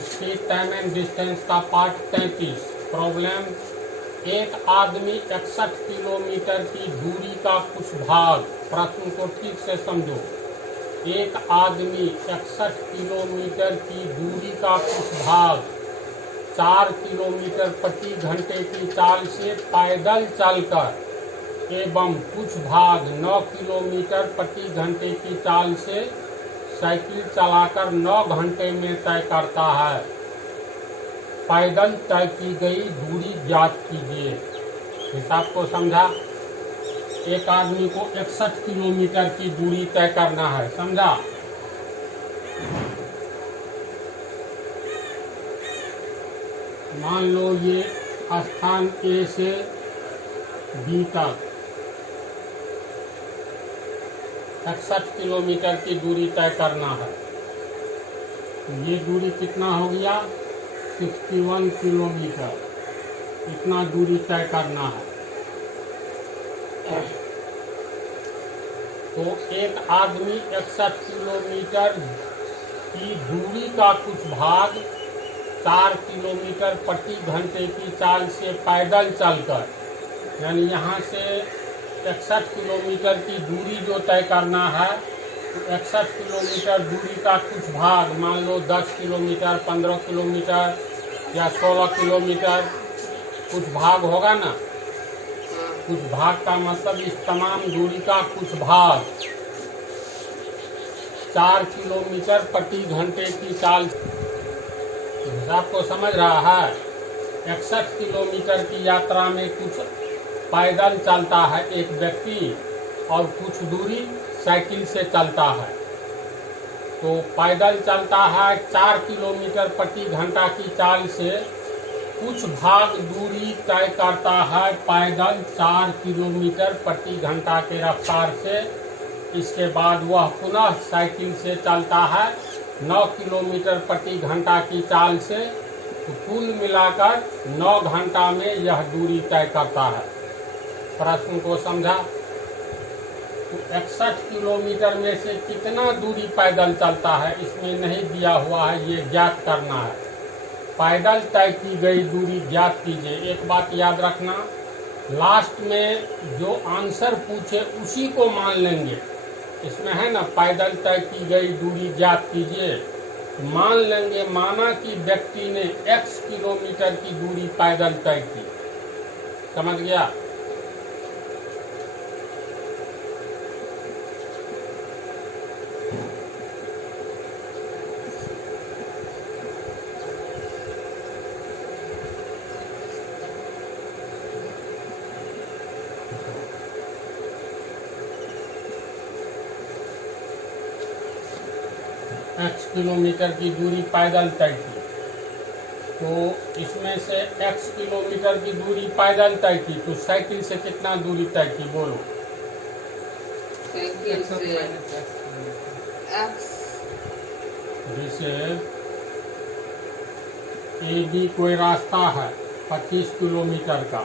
Speed time and distance का part 33। Problem, एक आदमी 61 किलोमीटर की दूरी का कुछ भाग, प्रश्न को ठीक से समझो। एक आदमी 61 किलोमीटर की दूरी का कुछ भाग 4 किलोमीटर प्रति घंटे की चाल से पैदल चलकर एवं कुछ भाग 9 किलोमीटर प्रति घंटे की चाल से साइकिल चलाकर 9 घंटे में तय करता है। पैदल तय की गई दूरी ज्ञात कीजिए। हिसाब को समझा? एक आदमी को 61 किलोमीटर की दूरी तय करना है, समझा? मान लो ये स्थान ए से बी तक 61 किलोमीटर की दूरी तय करना है। ये दूरी कितना हो गया? 61 किलोमीटर। इतना दूरी तय करना है। तो एक आदमी 61 किलोमीटर की दूरी का कुछ भाग 4 किलोमीटर प्रति घंटे की चाल से पैदल चलकर, यानी यहाँ से 61 किलोमीटर की दूरी जो तय करना है, तो 61 किलोमीटर दूरी का कुछ भाग, मान लो 10 किलोमीटर, 15 किलोमीटर या 16 किलोमीटर, कुछ भाग होगा ना। कुछ भाग का मतलब इस तमाम दूरी का कुछ भाग 4 किलोमीटर प्रति घंटे की चाल। आपको समझ रहा है? 61 किलोमीटर की यात्रा में कुछ पैदल चलता है एक व्यक्ति और कुछ दूरी साइकिल से चलता है। तो पैदल चलता है 4 किलोमीटर प्रति घंटा की चाल से, कुछ भाग दूरी तय करता है पैदल 4 किलोमीटर प्रति घंटा के रफ्तार से। इसके बाद वह पुनः साइकिल से चलता है 9 किलोमीटर प्रति घंटा की चाल से। तो कुल मिलाकर 9 घंटा में यह दूरी तय करता है। प्रश्न को समझा? तो 61 किलोमीटर में से कितना दूरी पैदल चलता है इसमें नहीं दिया हुआ है, ये ज्ञात करना है। पैदल तय की गई दूरी ज्ञात कीजिए। एक बात याद रखना, लास्ट में जो आंसर पूछे उसी को मान लेंगे। इसमें है ना, पैदल तय की गई दूरी ज्ञात कीजिए, मान लेंगे। माना कि व्यक्ति ने x किलोमीटर की दूरी पैदल तय की। समझ गया? x किलोमीटर की दूरी पैदल तय की। तो इसमें से x किलोमीटर की दूरी पैदल तय की, तो साइकिल से कितना दूरी तय की? बोलो। साइकिल से x। जैसे ए बी कोई रास्ता है 25 किलोमीटर का,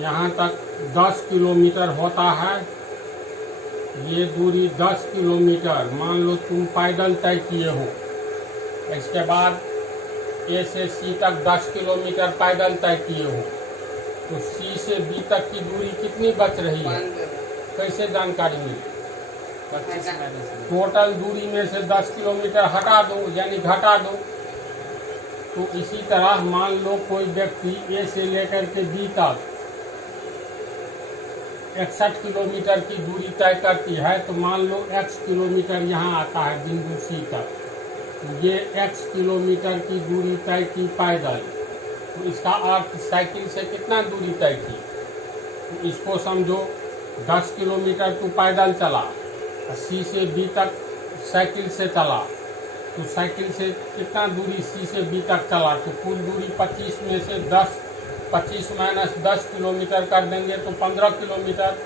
यहाँ तक 10 किलोमीटर होता है। ये दूरी 10 किलोमीटर मान लो तुम पैदल तय किए हो। इसके बाद ए से सी तक 10 किलोमीटर पैदल तय किए हो, तो सी से बी तक की दूरी कितनी बच रही है? कैसे जानकारी मिली? टोटल दूरी में से 10 किलोमीटर हटा दो, यानी घटा दो। तो इसी तरह मान लो कोई व्यक्ति ए से लेकर के बी तक 61 किलोमीटर की दूरी तय करती है, तो मान लो x किलोमीटर यहाँ आता है बिंदु सी तक। तो ये x किलोमीटर की दूरी तय की पैदल, तो इसका अर्थ साइकिल से कितना दूरी तय की? तो इसको समझो, 10 किलोमीटर तू पैदल चला, सी से बी तक साइकिल से चला, तो साइकिल से कितना दूरी सी से बी तक चला? तो कुल दूरी 25 में से 25 माइनस 10 किलोमीटर कर देंगे तो 15 किलोमीटर,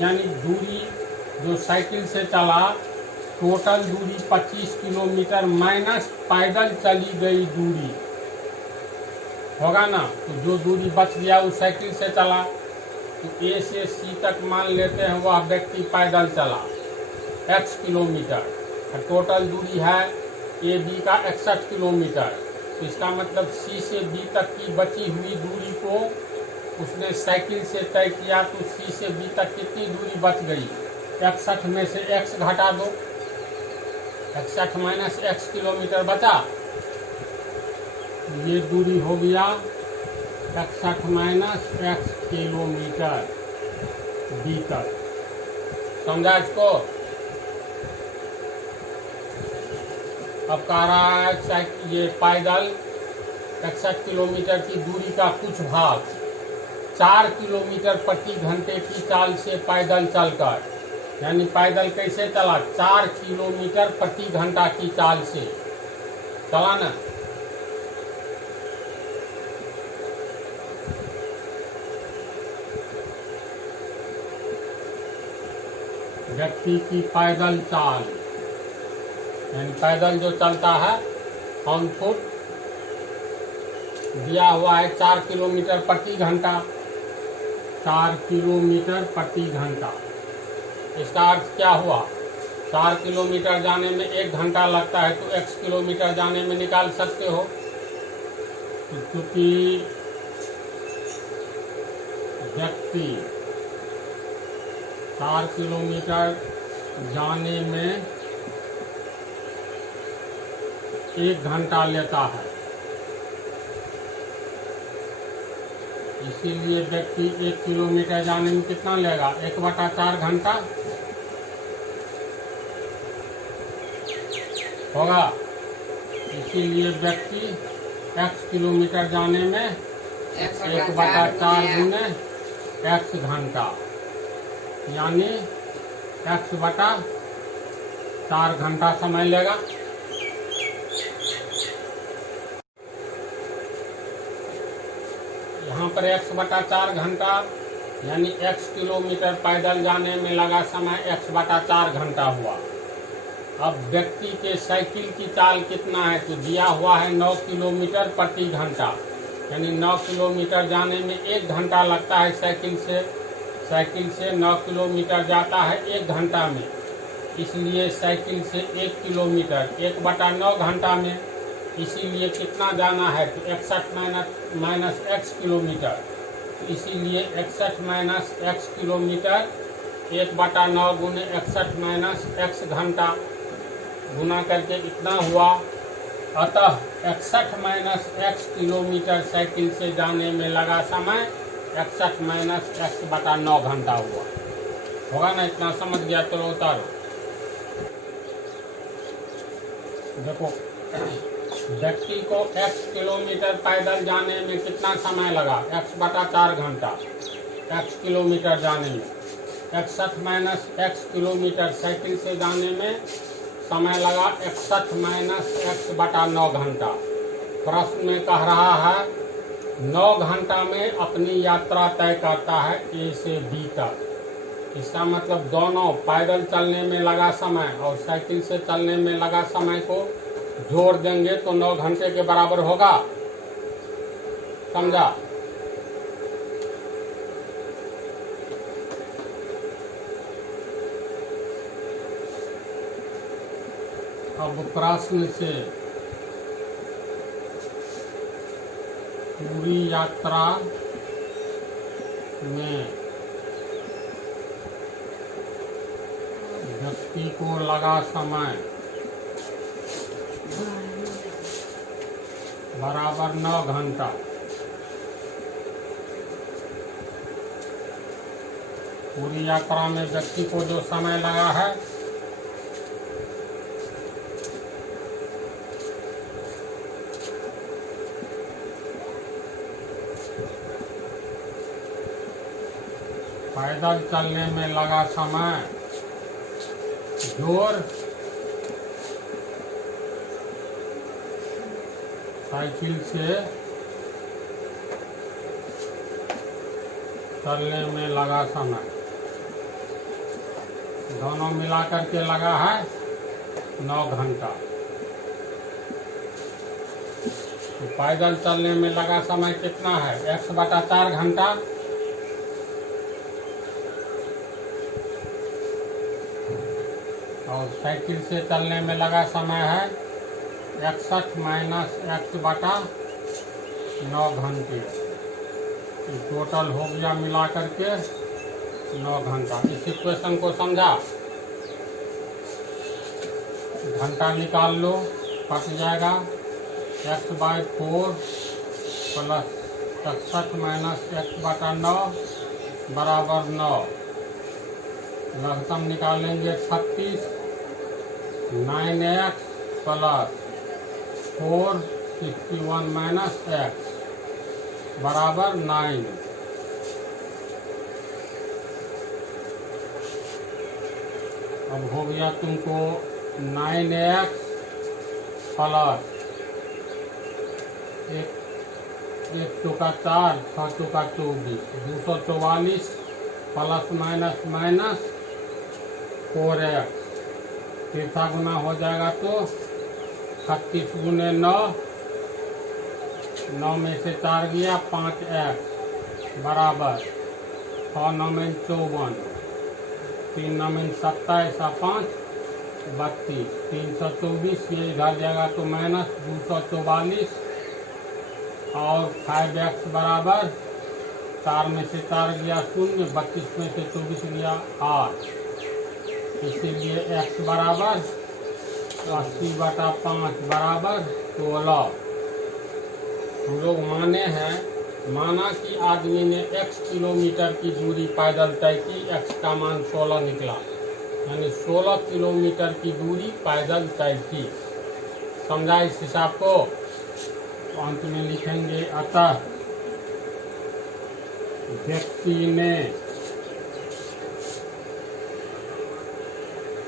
यानी दूरी जो साइकिल से चला, टोटल दूरी 25 किलोमीटर माइनस पैदल चली गई दूरी होगा ना। तो जो दूरी बच गया वो साइकिल से चला। तो ए से सी तक मान लेते हैं वह व्यक्ति पैदल चला x किलोमीटर, टोटल दूरी है ए बी का 61 किलोमीटर। तो इसका मतलब सी से बी तक की बची हुई दूरी को उसने साइकिल से तय किया, तो सी से बी तक कितनी दूरी बच गई? 61 में से x घटा दो, 61 माइनस x किलोमीटर बचा। ये दूरी हो गया 61 माइनस x किलोमीटर बी तक। समझा इसको? अब कह रहा है ये पैदल 61 किलोमीटर की दूरी का कुछ भाग 4 किलोमीटर प्रति घंटे की चाल से पैदल चलकर, यानी पैदल कैसे चला? 4 किलोमीटर प्रति घंटा की चाल से चला ना। व्यक्ति की पैदल चाल, यानी पैदल जो चलता है ऑन फुट, दिया हुआ है 4 किलोमीटर प्रति घंटा, 4 किलोमीटर प्रति घंटा। इसका अर्थ क्या हुआ? 4 किलोमीटर जाने में 1 घंटा लगता है, तो x किलोमीटर जाने में निकाल सकते हो। क्योंकि व्यक्ति 4 किलोमीटर जाने में 1 घंटा लेता है, इसीलिए व्यक्ति 1 किलोमीटर जाने में कितना लेगा? 1/4 घंटा होगा। इसीलिए व्यक्ति x किलोमीटर जाने में 1/4 गुने x घंटा, यानी x/4 घंटा समय लेगा। यहाँ पर x/4 घंटा यानी x किलोमीटर पैदल जाने में लगा समय x/4 घंटा हुआ। अब व्यक्ति के साइकिल की चाल कितना है? तो दिया हुआ है 9 किलोमीटर प्रति घंटा, यानी 9 किलोमीटर जाने में 1 घंटा लगता है साइकिल से 9 किलोमीटर जाता है 1 घंटा में। इसलिए साइकिल से 1 किलोमीटर 1/9 घंटा में, इसीलिए कितना जाना है? तो 61 माइनस x किलोमीटर, इसीलिए 61 माइनस x किलोमीटर 1/9 गुने 61 माइनस x घंटा गुना करके इतना हुआ। अतः 61 माइनस x किलोमीटर साइकिल से जाने में लगा समय 61 माइनस x/9 घंटा हुआ। होगा ना? इतना समझ गया तो उतारो। देखो, व्यक्ति को x किलोमीटर पैदल जाने में कितना समय लगा? x/4 घंटा x किलोमीटर जाने में। 61 माइनस x किलोमीटर साइकिल से जाने में समय लगा 61 माइनस x/9 घंटा। प्रश्न में कह रहा है 9 घंटा में अपनी यात्रा तय करता है A से B तक। इसका मतलब दोनों पैदल चलने में लगा समय और साइकिल से चलने में लगा समय को जोड़ देंगे तो 9 घंटे के बराबर होगा। समझा? अब प्रश्न से पूरी यात्रा में व्यक्ति को लगा समय बराबर 9 घंटा। पूरी यात्रा में व्यक्ति को जो समय लगा है पैदल चलने में लगा समय जोर साइकिल से चलने में लगा समय, दोनों मिला करके लगा है 9 घंटा। तो पैदल चलने में लगा समय कितना है? x/4 घंटा और साइकिल से चलने में लगा समय है 61 माइनस x बटा 9 घंटे, टोटल हो गया मिला करके 9 घंटा। इस इक्वेशन को समझा, घंटा निकाल लो, कट जाएगा। x/4 प्लस 61 माइनस x बटा 9 बराबर 9। लघुत्तम निकालेंगे 36, 9x प्लस 4 61 माइनस x बराबर 9। अब हो गया तुमको 9x प्लस एक चौका 4, 6 चौका 24, 244 प्लस माइनस माइनस 4x, तीसरा गुना हो जाएगा तो 36 गुने 9, 9 में से 4 गया 5x बराबर 6 9 में 54, 3 9 में 27, 5 32, 324, ये इधर जाएगा तो माइनस 244 और 5x बराबर 4 में से 4 गया 0, 32 में से 24 गया 8, इसीलिए x बराबर 80/5 बराबर 16। हम लोग माने हैं, माना कि आदमी ने x किलोमीटर की दूरी पैदल तय की, x का मान 16 निकला, यानी 16 किलोमीटर की दूरी पैदल तय की। समझा इस हिसाब को? अंत में लिखेंगे अतः व्यक्ति ने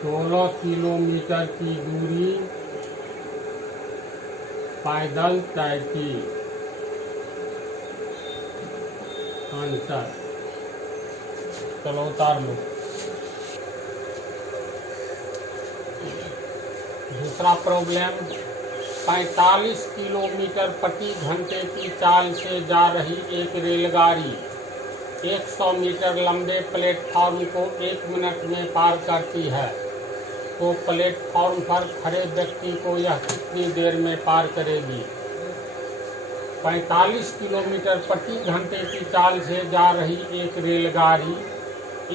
16 किलोमीटर की दूरी पैदल तय की। आंसर चलो उतार लो। दूसरा प्रॉब्लम, 45 किलोमीटर प्रति घंटे की चाल से जा रही एक रेलगाड़ी 100 मीटर लंबे प्लेटफॉर्म को 1 मिनट में पार करती है, तो प्लेटफॉर्म पर खड़े व्यक्ति को यह कितनी देर में पार करेगी? 45 किलोमीटर प्रति घंटे की चाल से जा रही एक रेलगाड़ी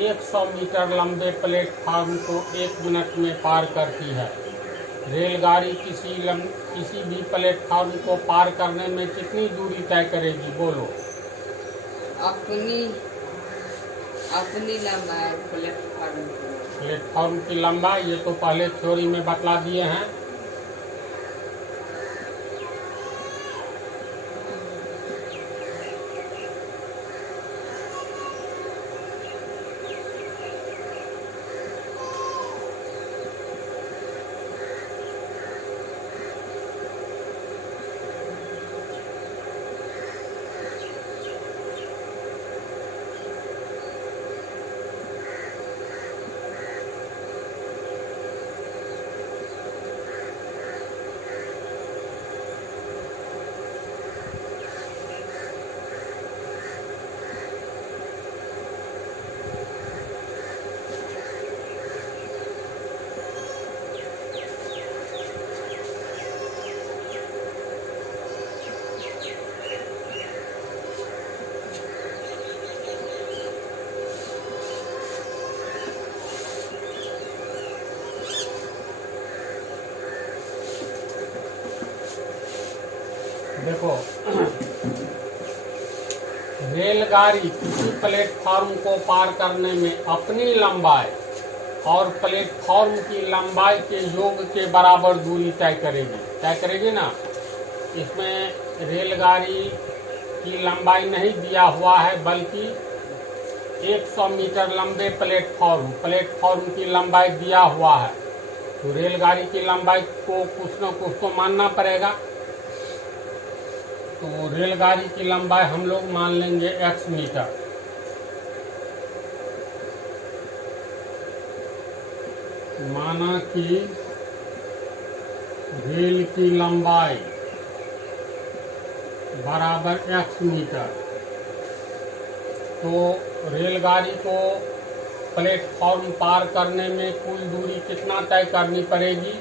100 मीटर लंबे प्लेटफॉर्म को 1 मिनट में पार करती है। रेलगाड़ी किसी भी प्लेटफॉर्म को पार करने में कितनी दूरी तय करेगी? बोलो। अपनी लंबाई प्लेटफॉर्म की लंबाई, ये तो पहले थ्योरी में बतला दिए हैं। देखो, रेलगाड़ी किसी प्लेटफॉर्म को पार करने में अपनी लंबाई और प्लेटफॉर्म की लंबाई के योग के बराबर दूरी तय करेगी ना। इसमें रेलगाड़ी की लंबाई नहीं दिया हुआ है, बल्कि 100 मीटर लंबे प्लेटफॉर्म की लंबाई दिया हुआ है, तो रेलगाड़ी की लंबाई को कुछ न कुछ तो मानना पड़ेगा। तो रेलगाड़ी की लंबाई हम लोग मान लेंगे x मीटर। माना कि रेल की लंबाई बराबर x मीटर, तो रेलगाड़ी को प्लेटफॉर्म पार करने में कुल दूरी कितना तय करनी पड़ेगी?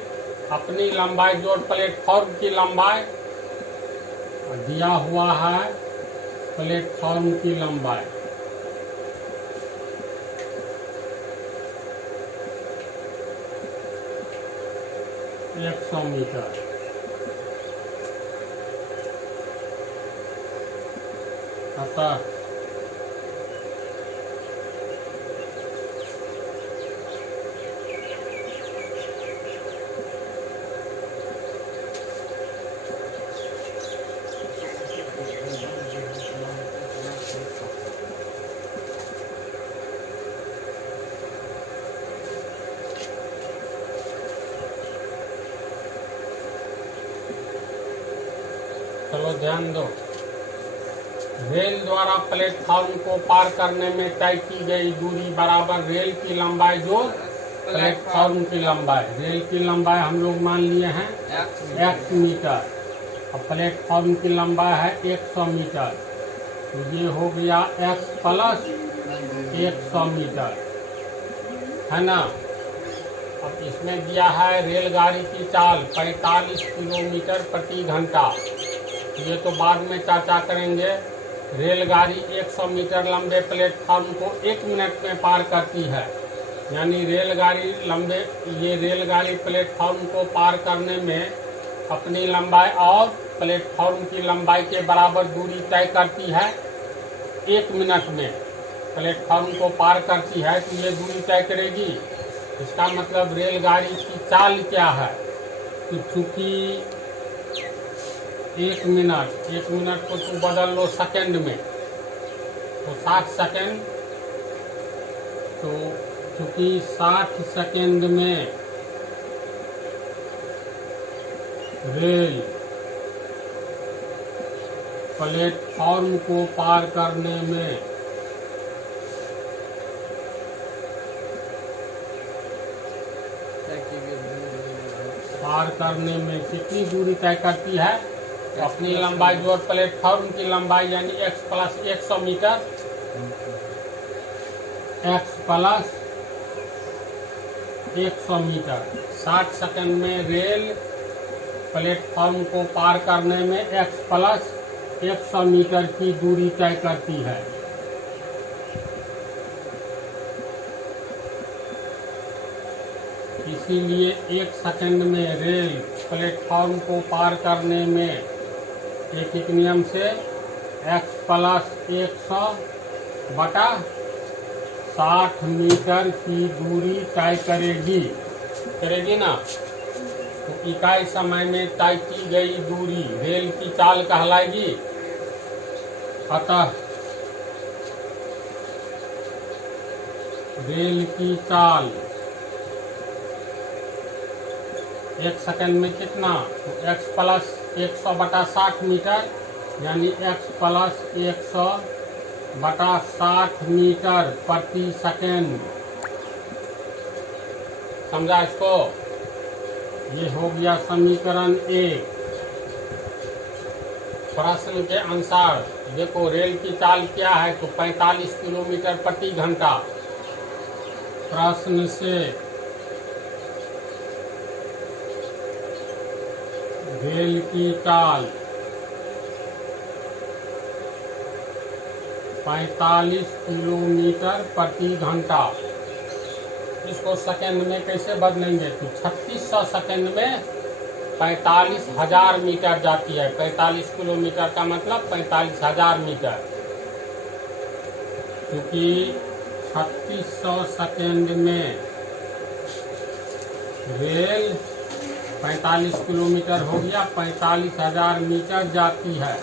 अपनी लंबाई जोड़ प्लेटफॉर्म की लंबाई, दिया हुआ है प्लेटफॉर्म की लंबाई। एक 100 मीटर। अतः चलो ध्यान दो, रेल द्वारा प्लेटफॉर्म को पार करने में तय की गई दूरी बराबर रेल की लंबाई जो प्लेटफॉर्म की लंबाई। रेल की लंबाई हम लोग मान लिए हैं x मीटर, और प्लेटफॉर्म की लंबाई है 100 मीटर। तो ये हो गया x प्लस 100 मीटर, है ना। अब इसमें दिया है रेलगाड़ी की चाल 45 किलोमीटर प्रति घंटा। ये तो बाद में चर्चा करेंगे। रेलगाड़ी 100 मीटर लंबे प्लेटफॉर्म को 1 मिनट में पार करती है, यानी ये रेलगाड़ी प्लेटफॉर्म को पार करने में अपनी लंबाई और प्लेटफॉर्म की लंबाई के बराबर दूरी तय करती है। 1 मिनट में प्लेटफॉर्म को पार करती है तो ये दूरी तय करेगी। इसका मतलब रेलगाड़ी की चाल क्या है, तो चूंकि 1 मिनट को तुम बदल लो सेकंड में, तो 60 सेकंड। तो चूंकि 60 सेकंड में रेल प्लेटफॉर्म को पार करने में कितनी दूरी तय करती है, अपनी लंबाई जोड़ प्लेटफॉर्म की लंबाई यानी x plus 100 meter, x plus 100 meter. 60 second में रेल प्लेटफॉर्म को पार करने में x प्लस 100 मीटर की दूरी तय करती है। इसीलिए 1 सेकंड में रेल प्लेटफॉर्म को पार करने में एक नियम से x प्लस 100 बटा 60 मीटर की दूरी तय करेगी ना। तो इकाई समय में तय की गई दूरी रेल की चाल कहलाएगी। अतः रेल की चाल 1 सेकंड में कितना, तो x प्लस 100 बटा 60 मीटर, यानी x प्लस 100 बटा 60 मीटर प्रति सेकंड। समझा इसको। ये हो गया समीकरण 1। प्रश्न के अनुसार देखो रेल की चाल क्या है, तो 45 किलोमीटर प्रति घंटा। प्रश्न से रेल की चाल 45 किलोमीटर प्रति घंटा। इसको सेकंड में कैसे बदलेंगे, तो 3600 सेकंड में 45,000 मीटर जाती है। 45 किलोमीटर का मतलब 45,000 मीटर, क्योंकि 3600 सेकंड में रेल 45 किलोमीटर हो गया, 45,000 मीटर जाती है।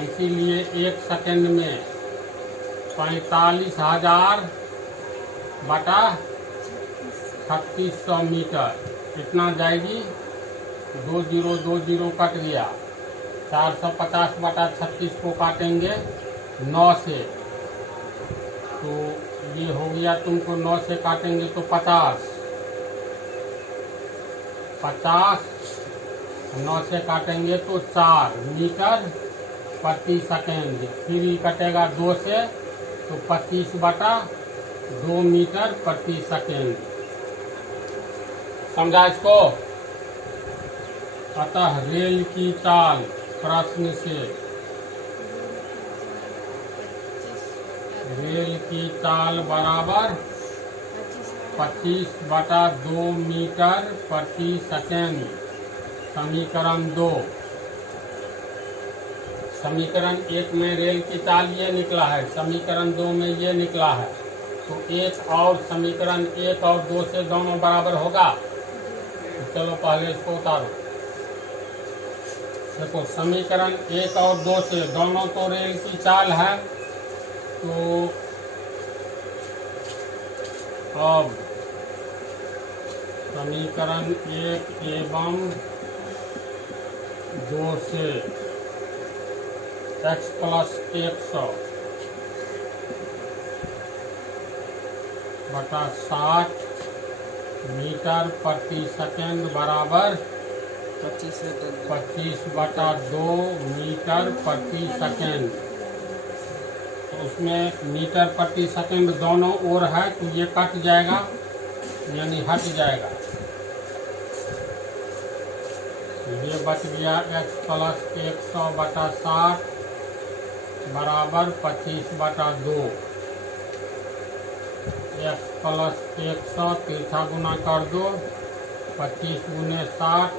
इसीलिए 1 सेकंड में 45,000 बटा 3600 मीटर कितना जाएगी, 20 कट गया। 450 बटा 36 को काटेंगे 9 से, तो ये हो गया, तुमको 9 से काटेंगे तो 50 9 से काटेंगे तो 4 मीटर प्रति सेकंड। फिर ये कटेगा 2 से, तो 25 बटा 2 मीटर प्रति सेकंड। समझा इसको। अतः रेल की चाल प्रश्न से रेल की चाल बराबर 25/2 मीटर प्रति सेकेंड। समीकरण 2। समीकरण 1 में रेल की चाल ये निकला है, समीकरण 2 में ये निकला है, तो एक और समीकरण 1 और 2 से दोनों बराबर होगा। तो चलो पहले इसको उतारो। देखो समीकरण 1 और 2 से दोनों तो रेल की चाल है, तो अब समीकरण 1 एवं 2 से x + 100 बटा 60 मीटर प्रति सेकेंड बराबर 25/2 मीटर प्रति सेकेंड। तो उसमें मीटर प्रति सेकेंड दोनों ओर है, तो ये कट जाएगा यानी हट जाएगा। ये बच गया x + 100 बटा 60 बराबर 25/2। x + 100 तीर्था गुना कर दो, 25 × 60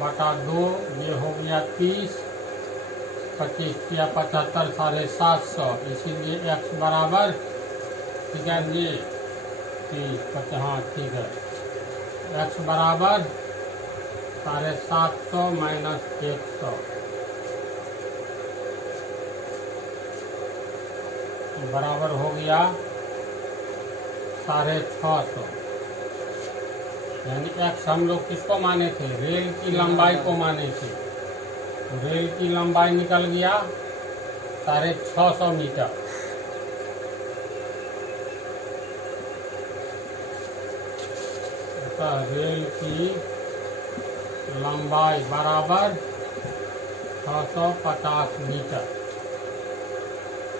बटा 2, ये हो गया 30, 25 या 75 750, इसीलिए x बराबर, ठीक है जी 30, हाँ ठीक है, x बराबर 750 माइनस 100 बराबर हो गया 650। यानी x हम लोग किसको माने थे? रेल की लंबाई को माने थे। तो रेल की लंबाई निकल गया 650 मीटर। रेल की लंबाई बराबर 650 मीटर।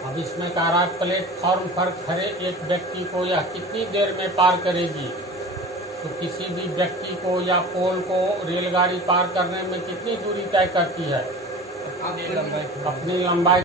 अब इसमें कह रहा है प्लेटफॉर्म पर खड़े एक व्यक्ति को यह कितनी देर में पार करेगी। तो किसी भी व्यक्ति को या पोल को रेलगाड़ी पार करने में कितनी दूरी तय करती है? अपनी लंबाई